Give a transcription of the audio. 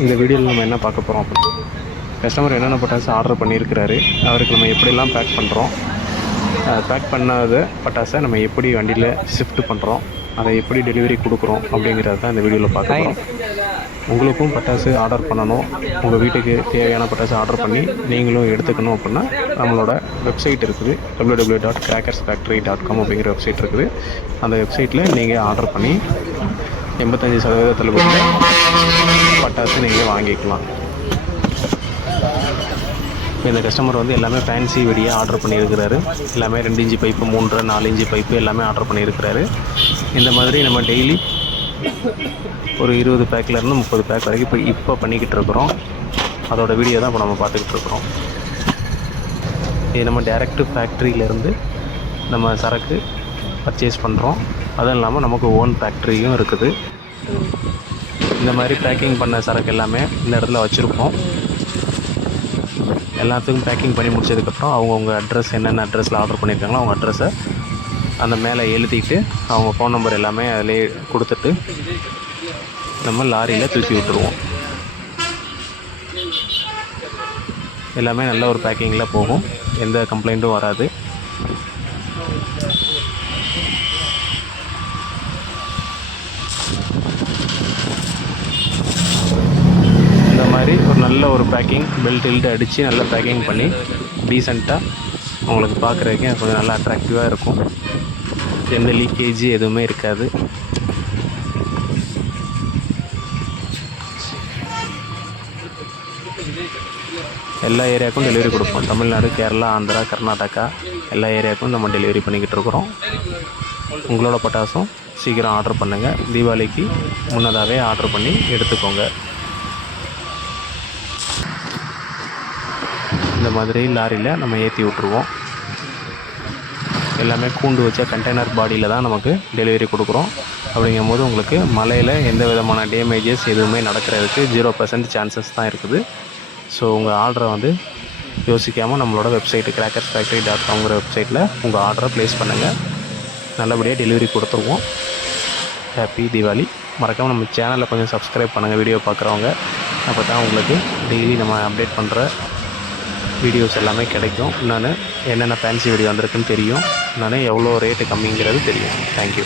இந்த வீடியோவில் நம்ம என்ன பார்க்க போகிறோம் அப்படின்னா கஸ்டமர் என்னென்ன பட்டாசு ஆர்டர் பண்ணியிருக்கிறாரு அவருக்கு நம்ம எப்படிலாம் பேக் பண்ணுறோம் பேக் பண்ணாத பட்டாசை நம்ம எப்படி வண்டியில் ஷிஃப்ட் பண்ணுறோம் அதை எப்படி டெலிவரி கொடுக்குறோம் அப்படிங்கிறத தான் இந்த வீடியோவில் பார்க்க போகிறோம் உங்களுக்கும் பட்டாசு ஆர்டர் பண்ணணும் உங்கள் வீட்டுக்கு தேவையான பட்டாசு ஆர்டர் பண்ணி நீங்களும் எடுத்துக்கணும் அப்படின்னா நம்மளோட வெப்சைட் இருக்குது W W dot crackers factory dot com அப்படிங்கிற வெப்சைட் இருக்குது. அந்த வெப்சைட்டில் நீங்கள் ஆர்டர் பண்ணி எண்பத்தஞ்சு சதவீத தள்ளுபடியில் பட்டாசு நீங்கள் வாங்கிக்கலாம். இந்த கஸ்டமர் வந்து எல்லாமே ஃபேன்சி வெடியாக ஆர்டர் பண்ணியிருக்கிறாரு. எல்லாமே ரெண்டு இன்ச்சு பைப்பு மூன்றரை நாலு இன்ச்சு பைப்பு எல்லாமே ஆர்டர் பண்ணியிருக்கிறாரு. இந்த மாதிரி நம்ம டெய்லி ஒரு இருபது பேக்லேருந்து முப்பது பேக் வரைக்கும் இப்போ இப்போ பண்ணிக்கிட்டு இருக்கிறோம். அதோட வீடியோ தான் இப்போ நம்ம பார்த்துக்கிட்டு இருக்கிறோம். இது நம்ம டேரெக்டு ஃபேக்ட்ரியிலேருந்து நம்ம சரக்கு பர்ச்சேஸ் பண்ணுறோம் அதுவும் இல்லாமல் நமக்கு ஓன் ஃபேக்ட்ரியும் இருக்குது. இந்த மாதிரி பேக்கிங் பண்ண சரக்கு எல்லாமே இந்த இடத்துல வச்சுருப்போம். எல்லாத்துக்கும் பேக்கிங் பண்ணி முடிச்சதுக்கப்புறம் அவங்கவுங்க அட்ரஸ் என்னென்ன அட்ரஸில் ஆர்டர் பண்ணியிருக்காங்களோ அவங்க அட்ரஸை அந்த மேலே எழுதிட்டு அவங்க ஃபோன் நம்பர் எல்லாமே அதிலே கொடுத்துட்டு நம்ம லாரியில் தூக்கி விட்டுருவோம். எல்லாமே நல்ல ஒரு பேக்கிங்கில் போகும். எந்த கம்ப்ளைண்ட்டும் வராது இந்த மாதிரி ஒரு நல்ல ஒரு பேக்கிங் பெல்ட் இல்ட் அடித்து நல்லா பேக்கிங் பண்ணி டீசெண்டாக உங்களுக்கு பார்க்குறதுக்கு கொஞ்சம் நல்லா அட்ராக்டிவாக இருக்கும். எந்த லீக்கேஜ் எதுவுமே இருக்காது. எல்லா ஏரியாவுக்கும் டெலிவரி கொடுப்போம். தமிழ்நாடு கேரளா ஆந்திரா கர்நாடகா எல்லா ஏரியாவுக்கும் நம்ம டெலிவரி பண்ணிக்கிட்டு இருக்கிறோம். உங்களோட பட்டாசும் சீக்கிரம் ஆர்டர் பண்ணுங்கள் தீபாவளிக்கு முன்னதாகவே ஆர்டர் பண்ணி எடுத்துக்கோங்க. இந்த மாதிரி லாரியில் நம்ம ஏற்றி விட்ருவோம் எல்லாமே கூண்டு வச்ச கண்டெய்னர் பாடியில் தான் நமக்கு டெலிவரி கொடுக்குறோம். அப்படிங்கும்போது உங்களுக்கு மலையில் எந்த விதமான டேமேஜஸ் எதுவுமே நடக்கிறதுக்கு ஜீரோ பர்சன்ட் சான்சஸ் தான் இருக்குது. ஸோ உங்கள் ஆர்டரை வந்து யோசிக்காமல் நம்மளோட வெப்சைட்டு கிராக்கர்ஸ் ஃபேக்ட்ரி டாட் காம்ங்கிற வெப்சைட்டில் உங்கள் ஆர்டரை ப்ளேஸ் பண்ணுங்கள் நல்லபடியாக டெலிவரி கொடுத்துருவோம். ஹாப்பி தீபாவளி மறக்காமல் நம்ம சேனலை கொஞ்சம் சப்ஸ்கிரைப் பண்ணுங்கள் வீடியோ பார்க்குறவங்க அப்போ தான் உங்களுக்கு டெய்லி நம்ம அப்டேட் பண்ணுற வீடியோஸ் எல்லாமே கிடைக்கும். நான் என்னென்ன ஃபேன்சி வீடியோ வந்திருக்குன்னு தெரியும். நான் எவ்வளோ ரேட்டு கம்மிங்கிறது தெரியும். தேங்க்யூ